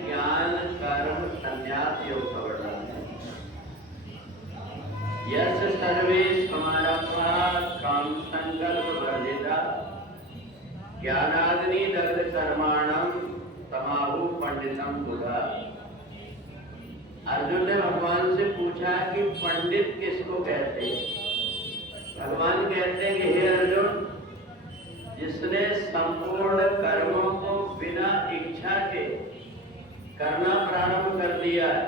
ज्ञान कर्म संन्यास योग का वर्णन है। यश सर्वे समारंभा काम संकल्प वर्जिता ज्ञानाग्नि दग्ध कर्माणम तमाहु पंडितम बुधा। अर्जुन ने भगवान से पूछा कि पंडित किसको कहते हैं? भगवान कहते हैं कि हे अर्जुन, जिसने संपूर्ण कर्मों को बिना इच्छा के करना प्रारंभ कर दिया है,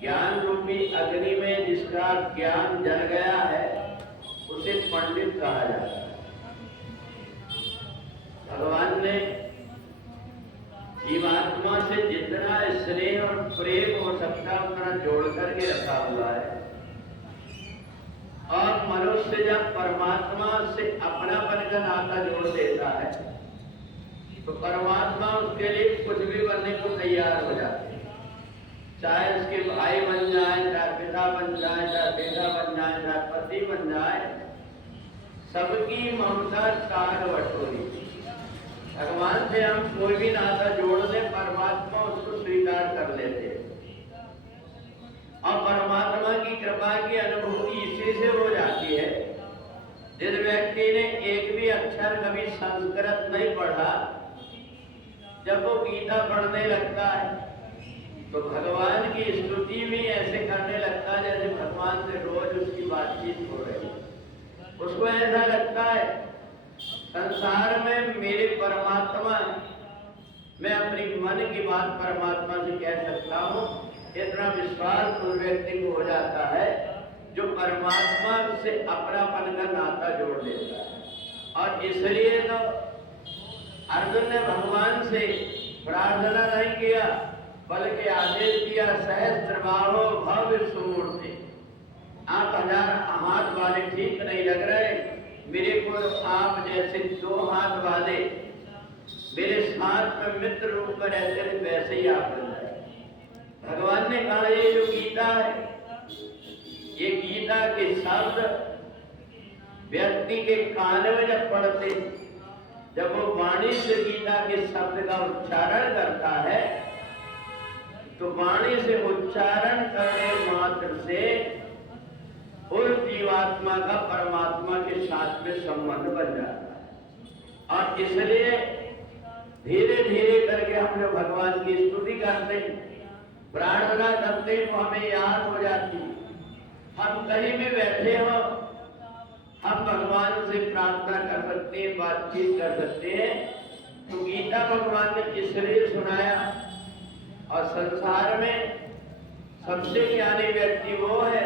ज्ञान रूपी अग्नि में जिसका ज्ञान जल गया है, उसे पंडित कहा जाता है। भगवान ने जीवात्मा से जितना स्नेह और प्रेम हो सकता है उतना जोड़ करके रखा हुआ है, और मनुष्य जब परमात्मा से अपनापन का नाता जोड़ देता है तो परमात्मा उसके लिए कुछ भी बनने को तैयार हो जाते हैं। चाहे उसके भाई बन जाए, चाहे पिता बन जाए, चाहे बेटा बन जाए, चाहे पति बन जाए, सबकी ममता तार बटोरी। भगवान से हम कोई भी नाता जोड़ दे, परमात्मा उसको स्वीकार कर लेते हैं, और परमात्मा की कृपा की अनुभूति इसी से हो जाती है। जिस व्यक्ति ने एक भी अक्षर कभी संस्कृत नहीं पढ़ा, जब वो गीता पढ़ने लगता है तो भगवान की स्तुति भी ऐसे करने लगता है जैसे भगवान से रोज उसकी बातचीत हो रही है। उसको ऐसा लगता है संसार में मेरे परमात्मा, मैं अपनी मन की बात परमात्मा से कह सकता हूँ। इतना विश्वास उस व्यक्ति को हो जाता है जो परमात्मा से अपनापन का नाता जोड़ लेता है। और इसलिए तो अर्जुन ने भगवान से प्रार्थना नहीं किया, बल्कि आदेश दिया, सहस्त्रबाहो भव्य सुमूर्ति। आप 1000 हाथ वाले ठीक नहीं लग रहे, मेरे को आप जैसे 2 हाथ वाले मेरे साथ में मित्र रूप में रहते हैं, वैसे ही आप बन जाए। भगवान ने कहा ये जो गीता है, ये गीता के शब्द व्यक्ति के कान में जब पड़ते, जब वो वाणी से गीता के शब्द का उच्चारण करता है, तो वाणी से उच्चारण करने मात्र से उस जीवात्मा का परमात्मा के साथ में संबंध बन जाता है। और इसलिए धीरे धीरे करके हम जो भगवान की स्तुति करते हैं, प्रार्थना करते हैं, तो हमें याद हो जाती है। हम कहीं भी बैठे हो, हम भगवान से प्रार्थना कर सकते हैं, बातचीत कर सकते हैं। तो गीता भगवान ने इसलिए सुनाया। और संसार में सबसे ज्ञानी व्यक्ति वो है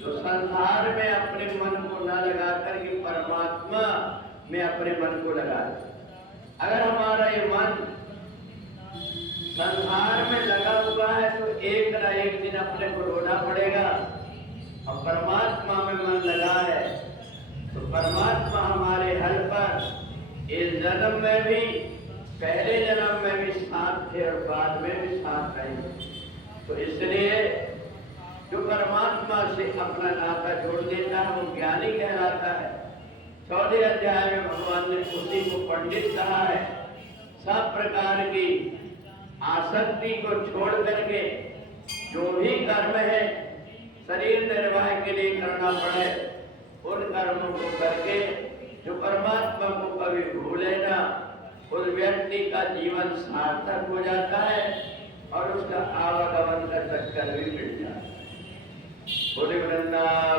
जो संसार में अपने मन को न लगा करके परमात्मा में अपने मन को लगा दे। अगर हमारा ये मन संसार में लगा हुआ है तो एक न एक दिन अपने को रोना पड़ेगा। और परमात्मा में मन लगा है तो परमात्मा हमारे हल पर इस जन्म में भी, पहले जन्म में भी साथ थे और बाद में भी साथ रहेंगे। तो इसलिए जो परमात्मा से अपना नाता जोड़ देता है वो ज्ञानी कहलाता है। 14 अध्याय में भगवान ने उसी को पंडित कहा है। सब प्रकार की आसक्ति को छोड़ करके जो भी कर्म है शरीर निर्वाह के लिए करना पड़े, उन कर्मों को करके जो परमात्मा को कभी भूले ना, उस व्यक्ति का जीवन सार्थक हो जाता है और उसका आवागमन का चक्कर भी मिट जाता है। बोले वृंदावन।